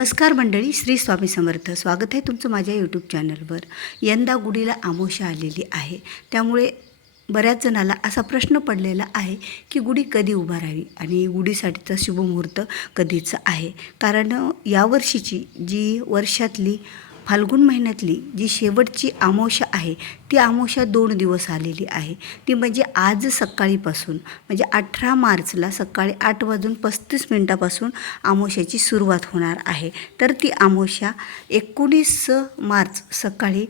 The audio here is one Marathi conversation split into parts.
नमस्कार मंडळी, श्री स्वामी समर्थ. स्वागत आहे तुमचं माझ्या यूट्यूब चॅनलवर. यंदा गुढीला अमावस्या आलेली आहे, त्यामुळे बऱ्याच जणाला असा प्रश्न पडलेला आहे की गुढी कधी उभारावी आणि गुढीसाठीचा शुभमुहूर्त कधीचं आहे. कारण यावर्षीची जी वर्षातली फाल्गुन महिन्यातली जी शेवटची अमावस्या आहे ती अमावस्या 2 दिवस आलेली आहे. ती म्हणजे आज सकाळीपासून म्हणजे 18 मार्चला सकाळी 8:35 अमावस्याची सुरुवात होणार आहे. तर ती अमावस्या 19 मार्च सकाळी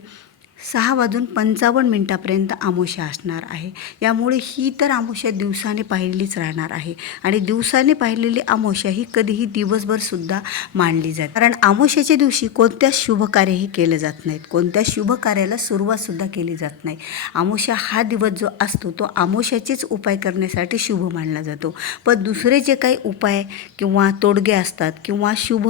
6:55 अमावस्या असणार आहे. यामुळे ही तर अमावस्या दिवसाने पाहिलेलीच राहणार आहे आणि दिवसाने पाहिलेली अमावस्या ही कधीही दिवसभरसुद्धा मानली जाते. कारण अमावस्याच्या दिवशी कोणत्याच शुभकार्यही केले जात नाहीत, कोणत्या शुभकार्याला सुरुवातसुद्धा केली जात नाही. अमावस्या हा दिवस जो असतो तो अमावस्याचेच उपाय करण्यासाठी शुभ मानला जातो. पण दुसरे जे काही उपाय किंवा तोडगे असतात किंवा शुभ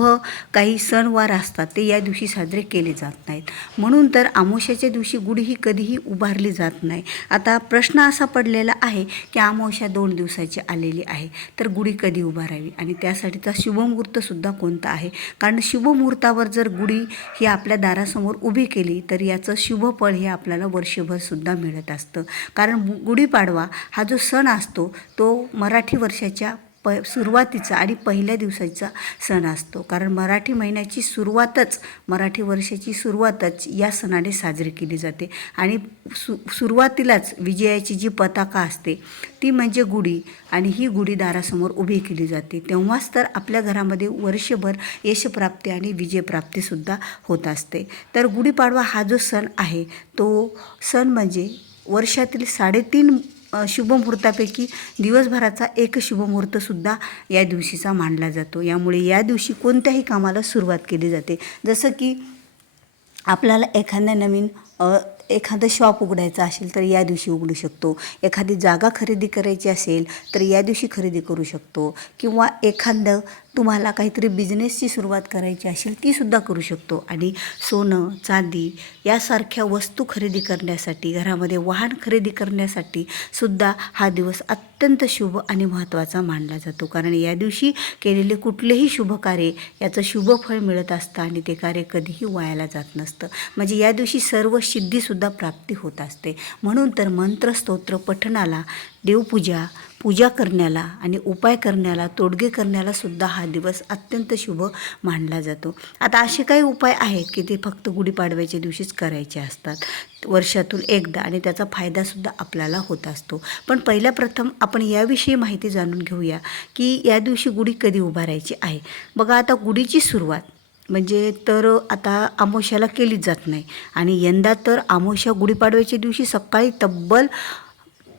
काही सणवार असतात ते या दिवशी साजरे केले जात नाहीत. म्हणून तर अमावस्याच्या दिवशी गुढी ही कधीही उभारली जात नाही. आता प्रश्न असा पडलेला आहे की अमावस्या 2 दिवसाची आलेली आहे, तर गुढी कधी उभारावी आणि त्यासाठीचा शुभमुहूर्तसुद्धा कोणता आहे. कारण शुभमुहूर्तावर जर गुढी ही आपल्या दारासमोर उभी केली तर याचं शुभ फळ हे आपल्याला वर्षभरसुद्धा मिळत असतं. कारण गुढीपाडवा हा जो सण असतो तो मराठी वर्षाच्या सुरुवातीचा आणि पहिल्या दिवसाचा सण असतो. कारण मराठी महिन्याची सुरुवातच, मराठी वर्षाची सुरुवातच या सणाने साजरी केली जाते आणि सुरुवातीलाच विजयाची जी पताका असते ती म्हणजे गुढी आणि ही गुढी दारासमोर उभी केली जाते. तेव्हाच तर आपल्या घरामध्ये वर्षभर यशप्राप्ती आणि विजयप्राप्तीसुद्धा होत असते. तर गुढीपाडवा हा जो सण आहे तो सण म्हणजे वर्षातील 3.5 शुभमुहूर्तापैकी दिवसभराचा एक शुभमुहूर्तसुद्धा या दिवशीचा मानला जातो. यामुळे या दिवशी कोणत्याही कामाला सुरुवात केली जाते. जसं की आपल्याला एखाद्या नवीन एखादं शॉप उघडायचं असेल तर या दिवशी उघडू शकतो. एखादी जागा खरेदी करायची असेल तर या दिवशी खरेदी करू शकतो. किंवा एखादं तुम्हाला काहीतरी बिझनेसची सुरुवात करायची असेल तीसुद्धा करू शकतो. आणि सोनं, चांदी यासारख्या वस्तू खरेदी करण्यासाठी, घरामध्ये वाहन खरेदी करण्यासाठी सुद्धा हा दिवस अत्यंत शुभ आणि महत्त्वाचा मानला जातो. कारण या दिवशी केलेले कुठलेही शुभकार्य याचं शुभ फळ मिळत असतं आणि ते कार्य कधीही वायाला जात नसतं. म्हणजे या दिवशी सर्व सिद्धीसुद्धा प्राप्ती होत असते. म्हणून तर मंत्रस्तोत्र पठणाला, पूजा करण्याला आणि उपाय करण्याला, तोडगे करण्याला सुद्धा हा दिवस अत्यंत शुभ मानला जातो. आता असे काही उपाय आहेत की ते फक्त गुढीपाडव्याच्या दिवशीच करायचे असतात वर्षातून एकदा आणि त्याचा फायदासुद्धा आपल्याला होत असतो. पण पहिल्या प्रथम आपण याविषयी माहिती जाणून घेऊया की या दिवशी गुढी कधी उभारायची आहे. बघा, आता गुढीची सुरुवात म्हणजे तर आता अमावस्याला केलीच जात नाही आणि यंदा तर अमावस्या गुढीपाडव्याच्या दिवशी सकाळी तब्बल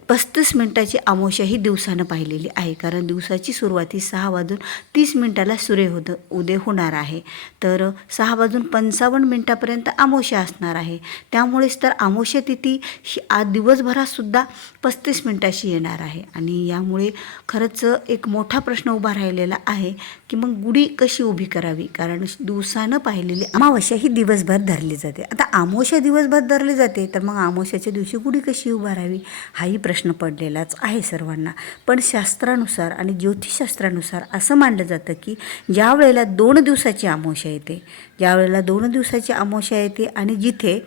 35 मिनिटाची अमावस्या ही दिवसानं पाहिलेली आहे. कारण दिवसाची सुरुवात ही 6:30 सूर्य उदय होणार आहे. तर 6:55 अमावस्या असणार आहे. त्यामुळेच तर अमावस्या तिथी ही आज दिवसभरातसुद्धा 35 मिनिटाची येणार आहे. आणि यामुळे खरंच एक मोठा प्रश्न उभा राहिलेला आहे की मग गुढी कशी उभी करावी. कारण दिवसानं पाहिलेली अमावस्या ही दिवसभर धरली जाते. आता अमावस्या दिवसभर धरली जाते तर मग अमावस्याच्या दिवशी गुढी कशी उभारावी हाही प्रश्न पडलेलाच आहे सर्वांना. पण शास्त्रानुसार आणि ज्योतिषशास्त्रानुसार असं मानलं जातं की ज्या वेळेला 2 दिवसाची अमावस्या येते आणि जिथे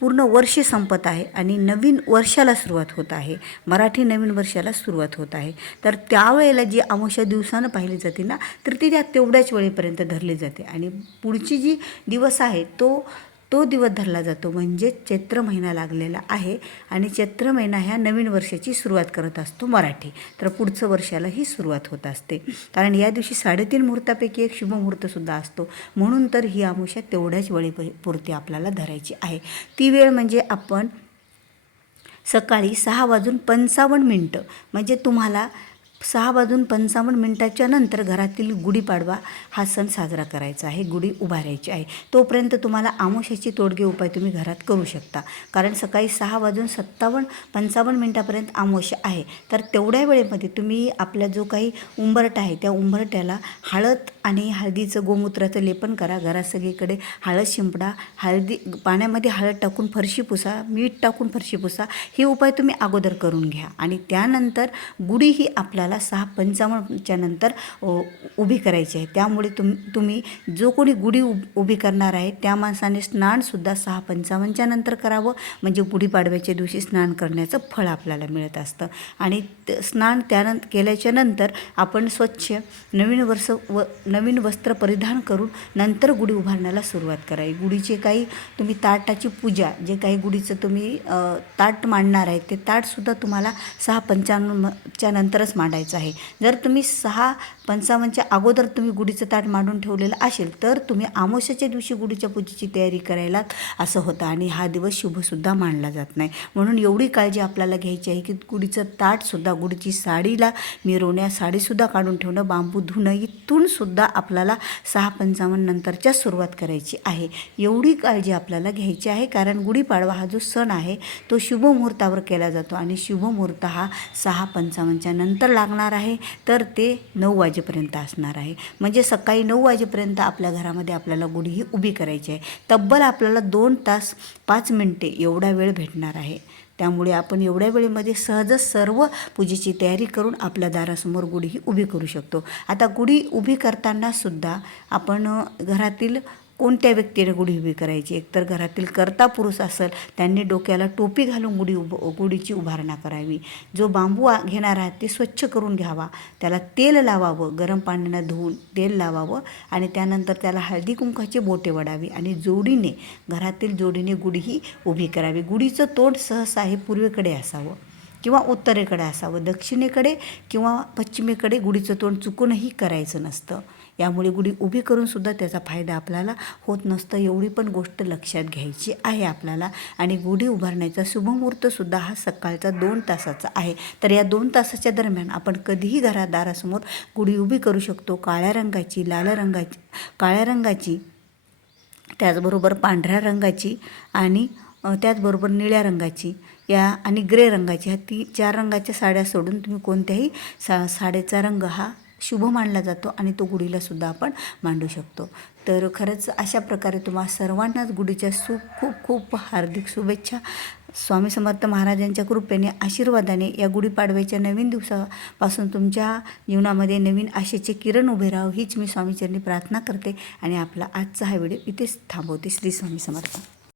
पूर्ण वर्ष संपत आहे आणि नवीन वर्षाला सुरुवात होत आहे, मराठी नवीन वर्षाला सुरुवात होत आहे, तर त्यावेळेला जी अमावस्या दिवसानं पाहिली जाते ना तर ती त्या तेवढ्याच वेळेपर्यंत धरली जाते आणि पुढची जी दिवस आहे तो दिवस धरला जातो. म्हणजे चैत्र महिना लागलेला आहे आणि चैत्र महिना ह्या नवीन वर्षाची सुरुवात करत असतो मराठी. तर पुढचं वर्षाला ही सुरुवात होत असते. कारण या दिवशी 3.5 मुहूर्तापैकी एक शुभमुहूर्तसुद्धा असतो. म्हणून तर ही अमावस्या तेवढ्याच वेळेपुरती आपल्याला धरायची आहे. ती वेळ म्हणजे आपण सकाळी 6:55 म्हणजे तुम्हाला 6:55 नंतर घरातील गुढीपाडवा हा सण साजरा करायचा आहे, गुढी उभारायची आहे. तोपर्यंत तुम्हाला अमावस्याचे तोडगे उपाय तुम्ही घरात करू शकता. कारण सकाळी 6:55 अमावस्या आहे. तर तेवढ्या वेळेमध्ये तुम्ही आपला जो काही उंबरठा आहे त्या उंबरट्याला हळद आणि हळदीचं गोमूत्राचं लेपन करा. घरात सगळीकडे हळद शिंपडा. पाण्यामध्ये हळद टाकून फरशी पुसा, मीठ टाकून फरशी पुसा. हे उपाय तुम्ही अगोदर करून घ्या. आणि त्यानंतर गुढी ही आपल्याला 6:55च्या नंतर उभी करायची आहे. त्यामुळे तुम्ही जो कोणी गुढी उभी करणार आहे त्या माणसाने स्नानसुद्धा 6:55च्या नंतर करावं, म्हणजे गुढीपाडव्याच्या दिवशी स्नान करण्याचं फळ आपल्याला मिळत असतं. आणि स्नान केल्याच्या नंतर आपण स्वच्छ नवीन वस्त्र परिधान करून नंतर गुढी उभारण्याला सुरुवात करावी. गुढीचे काही तुम्ही ताटाची पूजा, जे काही गुढीचं तुम्ही ताट मांडणार आहे ते ताटसुद्धा तुम्हाला 6:55च्या नंतरच मांडायचं आहे. जर तुम्ही 6:55च्या अगोदर तुम्ही गुढीचं ताट मांडून ठेवलेलं असेल तर तुम्ही अमावस्येच्या दिवशी गुढीच्या पूजेची तयारी करायला असं होतं आणि हा दिवस शुभसुद्धा मानला जात नाही. म्हणून एवढी काळजी आपल्याला घ्यायची आहे की गुढीचं ताटसुद्धा, गुढीची साडीला मिरवण्या, साडीसुद्धा काढून ठेवणं, बांबू धुणं, इथूनसुद्धा आपल्याला 6:55 नंतरच्या सुरुवात करायची आहे. एवढी काळजी आपल्याला घ्यायची आहे, कारण गुढीपाडवा हा जो सण आहे तो शुभ मुहूर्तावर केला जातो आणि शुभ मुहूर्त हा 6:55च्या नंतर लागणार आहे. तर ते 9 वाजेपर्यंत असणार आहे. म्हणजे सकाळी 9 वाजेपर्यंत आपल्या घरामध्ये आपल्याला गुढी ही उभी करायची आहे. तब्बल आपल्याला 2 तास 5 मिनटे एवढा वेळ भेटणार आहे. त्यामुळे आपण एवढ्या वेळेमध्ये सहजच सर्व पूजेची तयारी करून आपल्या दारासमोर गुढी ही उभी करू शकतो. आता गुढी उभी करतानासुद्धा आपण घरातील कोणत्या व्यक्तीने गुढी उभी करायची? एकतर घरातील कर्ता पुरुष असेल त्यांनी डोक्याला टोपी घालून गुढीची उभारणा करावी. जो बांबू घेणार आहे ते स्वच्छ करून घ्यावा, त्याला तेल लावावं, गरम पाण्यानं धुवून तेल लावावं आणि त्यानंतर त्याला हळदी कुंकाची बोटे वडावी आणि घरातील जोडीने गुढी ही उभी करावी. गुढीचं तोंड सहसा हे पूर्वेकडे असावं किंवा उत्तरेकडे असावं, दक्षिणेकडे किंवा पश्चिमेकडे गुढीचं तोंड चुकूनही करायचं नसतं. यामुळे गुढी उभी करूनसुद्धा त्याचा फायदा आपल्याला होत नसतं. एवढी पण गोष्ट लक्षात घ्यायची आहे आपल्याला. आणि गुढी उभारण्याचा शुभमुहूर्तसुद्धा हा सकाळचा 2 तासाचा आहे. तर या 2 तासाच्या दरम्यान आपण कधीही दारासमोर गुढी उभी करू शकतो. काळ्या रंगाची, त्याचबरोबर पांढऱ्या रंगाची आणि त्याचबरोबर निळ्या रंगाची आणि ग्रे रंगाची, ह्या 4 रंगाच्या साड्या सोडून तुम्ही कोणत्याही साडीचा रंग हा शुभ मानला जातो आणि तो गुढीलासुद्धा आपण मांडू शकतो. तर खरंच अशा प्रकारे तुम्हा सर्वांनाच गुढीच्या खूप खूप हार्दिक शुभेच्छा. स्वामी समर्थ महाराजांच्या कृपेने, आशीर्वादाने या गुढीपाडव्याच्या नवीन दिवसापासून तुमच्या जीवनामध्ये नवीन आशेचे किरण उभे राहो हीच मी स्वामीचरणी प्रार्थना करते आणि आपला आजचा हा व्हिडिओ इथेच थांबवते. श्री स्वामी समर्थ.